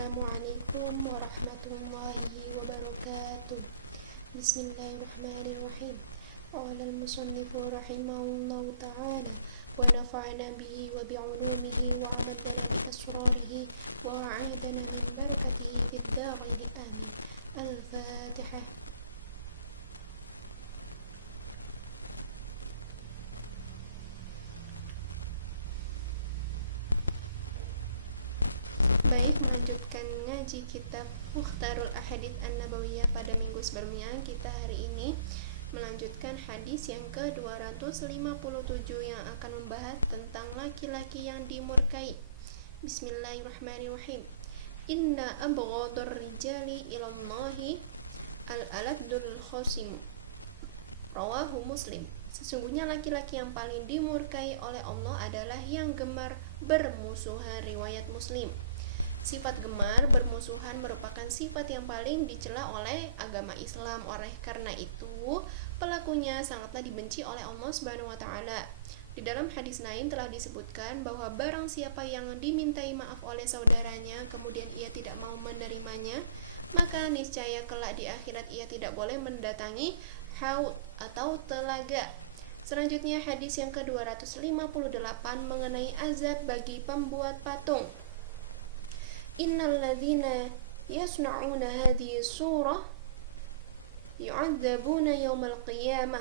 Assalamualaikum warahmatullahi wabarakatuh. Bismillahirrahmanirrahim. Qala al-musannifu rahimahullahu ta'ala wa nafa'na bihi wa bi'ulumihi wa amadana bi asrarihi wa a'adana min barakatihi fid dharain amin. Al-Fatihah. Baik, melanjutkan ngaji kitab Mukhtarul Ahadits An-Nabawiyah pada minggu sebelumnya. Kita hari ini melanjutkan hadis yang ke-257 yang akan membahas tentang laki-laki yang dimurkai. Bismillahirrahmanirrahim. Inna abghadur rijali ilallahi al-aladul khosim. Rawahu Muslim. Sesungguhnya laki-laki yang paling dimurkai oleh Allah adalah yang gemar bermusuhan. Riwayat Muslim. Sifat gemar bermusuhan merupakan sifat yang paling dicela oleh agama Islam. Oleh karena itu, pelakunya sangatlah dibenci oleh Allah Subhanahu wa taala. Di dalam hadis lain telah disebutkan bahwa barang siapa yang dimintai maaf oleh saudaranya kemudian ia tidak mau menerimanya, maka niscaya kelak di akhirat ia tidak boleh mendatangi haud atau telaga. Selanjutnya hadis yang ke-258 mengenai azab bagi pembuat patung. Innal ladzina yasna'una hadhihi surah yu'adzabuna yaumal qiyamah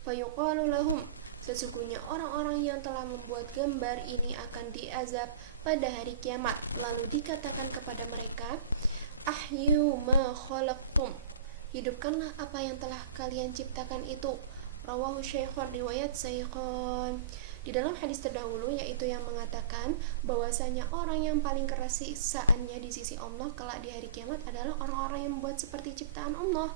fayuqalu lahum. Sesungguhnya orang-orang yang telah membuat gambar ini akan diazab pada hari kiamat. Lalu dikatakan kepada mereka, ahyu ma khalaqtum, hidupkanlah apa yang telah kalian ciptakan itu. Rawahu Syaikhun, riwayat Syaikhun. Di dalam hadis terdahulu, yaitu yang mengatakan bahwasanya orang yang paling keras siksaannya di sisi Allah kelak di hari kiamat adalah orang-orang yang membuat seperti ciptaan Allah.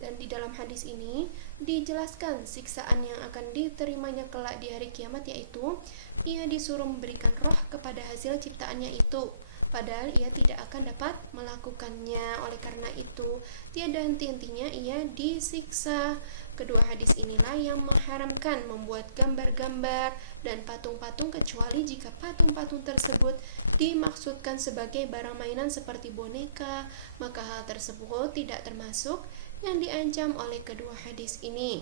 Dan di dalam hadis ini dijelaskan siksaan yang akan diterimanya kelak di hari kiamat, yaitu ia disuruh memberikan roh kepada hasil ciptaannya itu, padahal ia tidak akan dapat melakukannya. Oleh karena itu, tiada henti-hentinya ia disiksa. Kedua hadis inilah yang mengharamkan membuat gambar-gambar dan patung-patung kecuali jika patung-patung tersebut dimaksudkan sebagai barang mainan seperti boneka, maka hal tersebut tidak termasuk yang diancam oleh kedua hadis ini.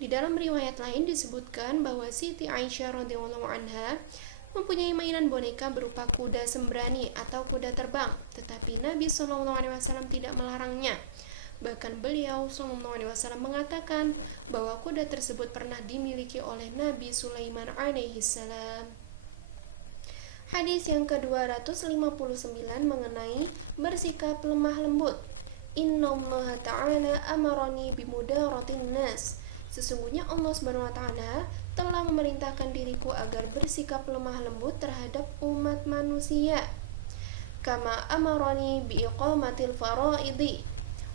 Di dalam riwayat lain disebutkan bahwa Siti Aisyah radhiyallahu anha mempunyai mainan boneka berupa kuda sembrani atau kuda terbang, tetapi Nabi SAW tidak melarangnya. Bahkan beliau SAW mengatakan bahwa kuda tersebut pernah dimiliki oleh Nabi Sulaiman alaihissalam. Hadis yang ke-259 mengenai bersikap lemah lembut. Innallaha ta'ala amarani bimudaratin nas. Sesungguhnya Allah Subhanahu wa taala telah memerintahkan diriku agar bersikap lemah lembut terhadap umat manusia. Kama amarani biiqamatil faraidi.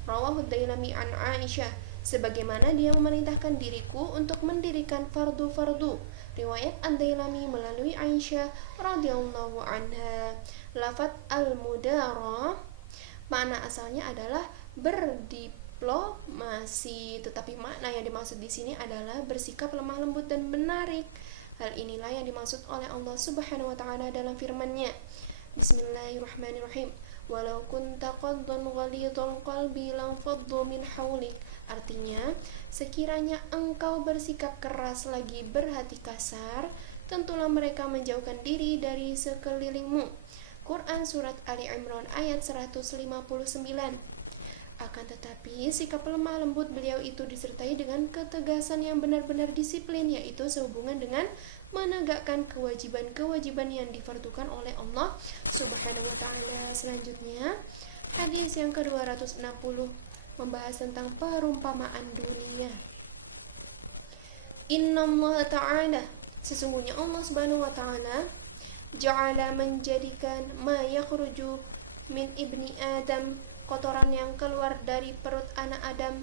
Rawahu Dailami an Aisyah. Sebagaimana dia memerintahkan diriku untuk mendirikan fardu-fardu. Riwayat Ad-Dailami melalui Aisyah radhiyallahu anha. Lafaz al-mudara makna asalnya adalah berdiplomasi, tetapi makna yang dimaksud di sini adalah bersikap lemah lembut dan menarik. Hal inilah yang dimaksud oleh Allah Subhanahu wa taala dalam firman-Nya. Bismillahirrahmanirrahim. Walau kunta qaddan ghalidhal qalbi lanfaddu min haulik. Artinya, sekiranya engkau bersikap keras lagi berhati kasar, tentulah mereka menjauhkan diri dari sekelilingmu. Quran Surat Ali Imran ayat 159. Akan tetapi, sikap lemah lembut beliau itu disertai dengan ketegasan yang benar-benar disiplin, yaitu sehubungan dengan menegakkan kewajiban-kewajiban yang difardukan oleh Allah Subhanahu wa taala. Selanjutnya, hadis yang ke-260 membahas tentang perumpamaan dunia. Innallaha ta'ala, sesungguhnya Allah Subhanahu wa taala ja'ala menjadikan ma yakhruju min ibni Adam, kotoran yang keluar dari perut anak Adam,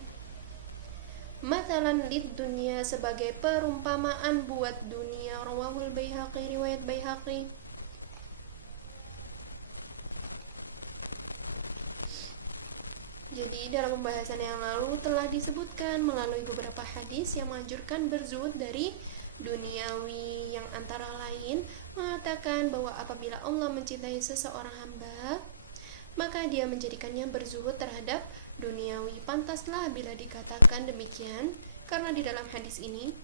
mathalan lid dunia, sebagai perumpamaan buat dunia. Rawahul Baihaqi, riwayat Baihaqi. Jadi dalam pembahasan yang lalu telah disebutkan melalui beberapa hadis yang menganjurkan berzuhud dari duniawi, yang antara lain mengatakan bahwa apabila Allah mencintai seseorang hamba, maka dia menjadikannya berzuhud terhadap duniawi. Pantaslah bila dikatakan demikian, karena di dalam hadis ini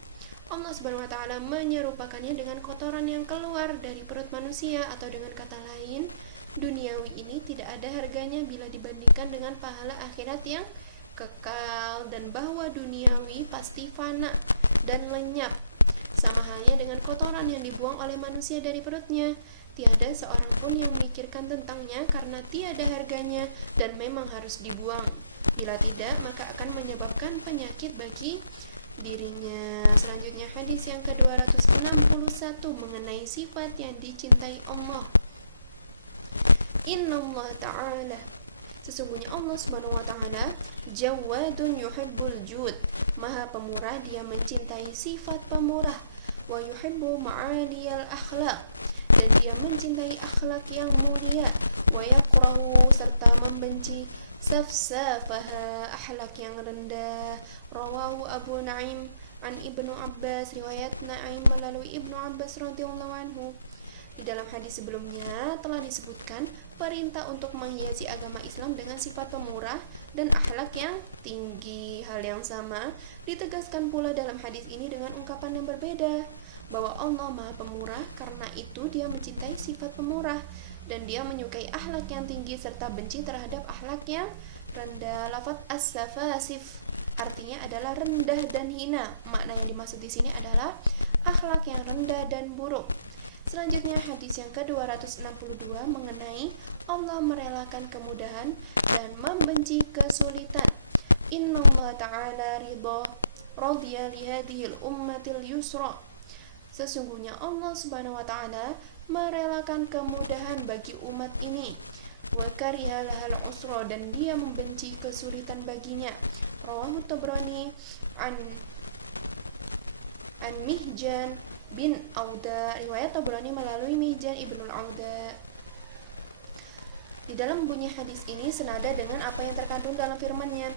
Allah Subhanahu wa taala menyerupakannya dengan kotoran yang keluar dari perut manusia, atau dengan kata lain, duniawi ini tidak ada harganya bila dibandingkan dengan pahala akhirat yang kekal, dan bahwa duniawi pasti fana dan lenyap. Sama halnya dengan kotoran yang dibuang oleh manusia dari perutnya. Tiada seorang pun yang memikirkan tentangnya karena tiada harganya dan memang harus dibuang. Bila tidak, maka akan menyebabkan penyakit bagi dirinya. Selanjutnya hadis yang ke-261 mengenai sifat yang dicintai Allah. Innallaha ta'ala, sesungguhnya Allah Subhanahu wa taala, Jawadun yuhibbul jud, Maha pemurah, dia mencintai sifat pemurah. Wa yuhibbu ma'aliyal akhlaq, dan dia mencintai akhlak yang mulia. Wa yakrahu, serta membenci safsafaha, akhlak yang rendah. Rawahu Abu Naim an Ibnu Abbas, riwayat Naim melalui Ibnu Abbas radhiyallahu anhu. Di dalam hadis sebelumnya telah disebutkan perintah untuk menghiasi agama Islam dengan sifat pemurah dan akhlak yang tinggi. Hal yang sama ditegaskan pula dalam hadis ini dengan ungkapan yang berbeda, bahwa Allah Maha Pemurah, karena itu dia mencintai sifat pemurah dan dia menyukai akhlak yang tinggi serta benci terhadap akhlak yang rendah. Lafaz as-safasif artinya adalah rendah dan hina. Makna yang dimaksud di sini adalah akhlak yang rendah dan buruk. Selanjutnya hadis yang ke-262 mengenai Allah merelakan kemudahan dan membenci kesulitan. Innallaha ta'ala ridha radiya li hadhil ummatil yusra, sesungguhnya Allah Subhanahu wa taala merelakan kemudahan bagi umat ini. Wa kariha lahal usra, dan dia membenci kesulitan baginya. Rawahu Tabrani an Mihjan bin Auda, riwayat Tabrani melalui Mihjan ibnul Auda. Di dalam bunyi hadis ini senada dengan apa yang terkandung dalam firman-Nya.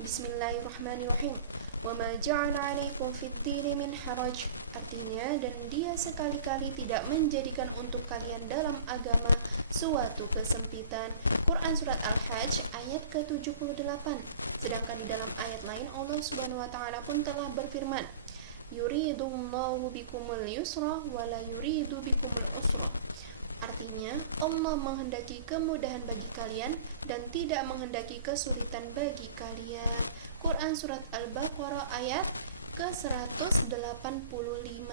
Bismillahirrahmanirrahim. Wa ma ja'ala 'alaikum fid-dini min haraj, artinya, dan dia sekali-kali tidak menjadikan untuk kalian dalam agama suatu kesempitan. Quran surat Al-Hajj ayat ke-78. Sedangkan di dalam ayat lain Allah Subhanahu wa taala pun telah berfirman, yuridullahu bikumul yusra wa la yuridu bikumul usra, artinya Allah menghendaki kemudahan bagi kalian dan tidak menghendaki kesulitan bagi kalian. Quran surat Al-Baqarah ayat ke-185.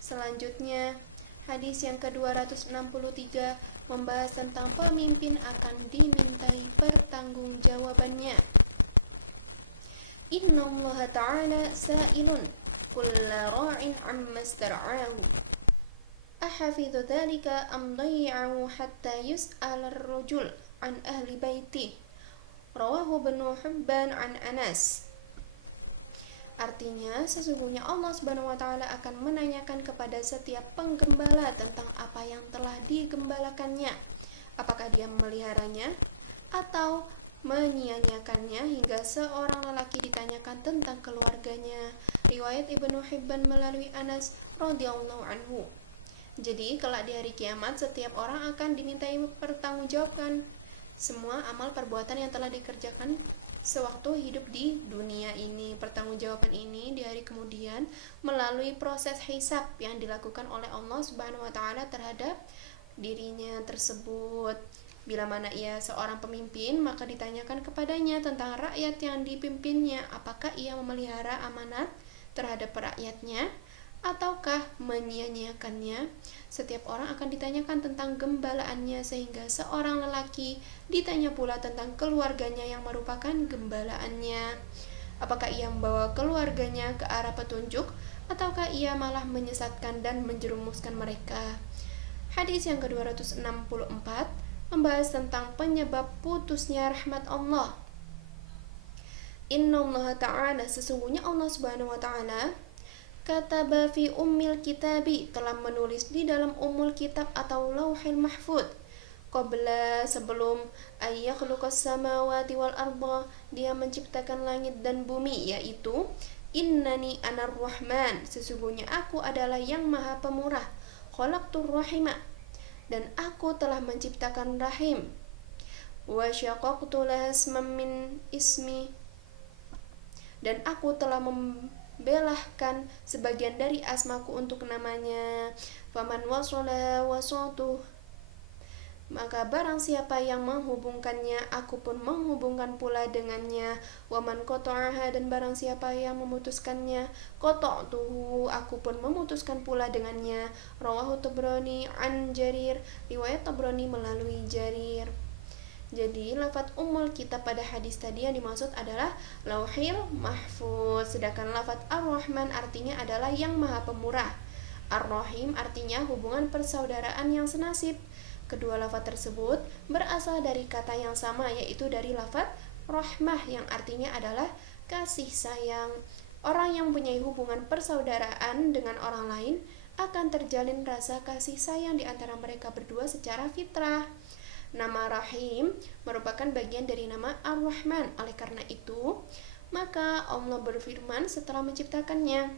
Selanjutnya hadis yang ke-263 membahas tentang pemimpin akan dimintai pertanggungjawabannya. Innallaha ta'ala sa'ilun kulla ra'in 'amma istar'ahu ahafidhu dhalika am dayya'ahu hatta yus'al ar-rajul an ahli baitih. Rawahu Ibnu Hibban an Anas. Artinya, sesungguhnya Allah Subhanahu wa taala akan menanyakan kepada setiap penggembala tentang apa yang telah digembalakannya, apakah dia memeliharanya atau menyia-nyiakannya, hingga seorang lelaki ditanyakan tentang keluarganya. Riwayat Ibnu Hibban melalui Anas radhiyallahu anhu. Jadi, kelak di hari kiamat setiap orang akan dimintai pertanggungjawabkan semua amal perbuatan yang telah dikerjakan sewaktu hidup di dunia ini. Pertanggungjawaban ini di hari kemudian melalui proses hisab yang dilakukan oleh Allah Subhanahu wa taala terhadap dirinya tersebut. Bila mana ia seorang pemimpin, maka ditanyakan kepadanya tentang rakyat yang dipimpinnya, apakah ia memelihara amanat terhadap rakyatnya ataukah menyia-nyiakannya. Setiap orang akan ditanyakan tentang gembalaannya, sehingga seorang lelaki ditanya pula tentang keluarganya yang merupakan gembalaannya. Apakah ia membawa keluarganya ke arah petunjuk ataukah ia malah menyesatkan dan menjerumuskan mereka. Hadis yang ke-264 membahas tentang penyebab putusnya rahmat Allah. Innallaha ta'ala, sesungguhnya Allah Subhanahu wa taala, kataba fi ummil kitabi, telah menulis di dalam ummul kitab atau lauhil mahfud, qabla, sebelum ayyakhluqas samawati wal arda, dia menciptakan langit dan bumi, yaitu innani anar rahman, sesungguhnya aku adalah yang maha pemurah, khalaqtur rahimah, dan aku telah menciptakan rahim. Wa syaqaqtu laha isman min ismi, dan aku telah membelahkan sebagian dari asmaku untuk namanya. Faman wasalaha wasatuh, maka barang siapa yang menghubungkannya, aku pun menghubungkan pula dengannya. Waman qata'aha, dan barang siapa yang memutuskannya, qata'tuhu, aku pun memutuskan pula dengannya. Rawahu Tabrani an Jarir, riwayat Tabrani melalui Jarir. Jadi lafaz ummul kitab pada hadis tadi yang dimaksud adalah Lauhil Mahfuz, sedangkan lafaz Ar-Rahman artinya adalah yang Maha Pemurah. Ar-Rahim artinya hubungan persaudaraan yang senasib. Kedua lafaz tersebut berasal dari kata yang sama, yaitu dari lafaz rahmah yang artinya adalah kasih sayang. Orang yang mempunyai hubungan persaudaraan dengan orang lain akan terjalin rasa kasih sayang di antara mereka berdua secara fitrah. Nama Rahim merupakan bagian dari nama Ar-Rahman. Oleh karena itu, maka Allah berfirman setelah menciptakannya,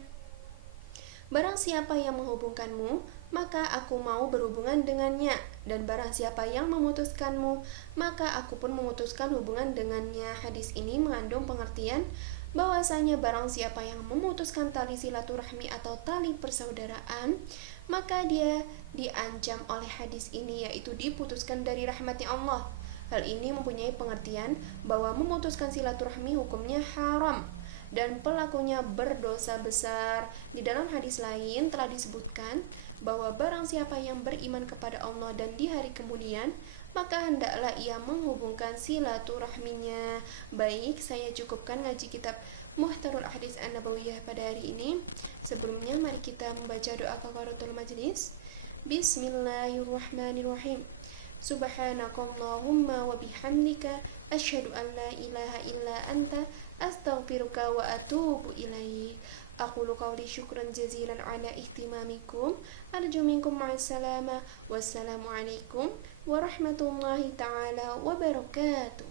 barang siapa yang menghubungkanmu, maka aku mau berhubungan dengannya, dan barang siapa yang memutuskanmu, maka aku pun memutuskan hubungan dengannya. Hadis ini mengandung pengertian bahwasanya barang siapa yang memutuskan tali silaturahmi atau tali persaudaraan, maka dia diancam oleh hadis ini, yaitu diputuskan dari rahmatnya Allah. Hal ini mempunyai pengertian bahwa memutuskan silaturahmi hukumnya haram dan pelakunya berdosa besar. Di dalam hadis lain telah disebutkan bahwa barang siapa yang beriman kepada Allah dan di hari kemudian, maka hendaklah ia menghubungkan silaturahminya. Baik, saya cukupkan ngaji kitab Muhtarul Ahadits An-Nabawiyah pada hari ini. Sebelumnya mari kita membaca doa kafaratul majlis. Bismillahirrahmanirrahim. Subhanakallahumma wa bihamdika asyhadu an la ilaha illa anta astaghfiruka wa atubu ilaik. Aqulu qawli syukran jazilan ala ihtimamikum. Arju minkum ma'assalama. Wassalamu alaikum warahmatullahi ta'ala wabarakatuh.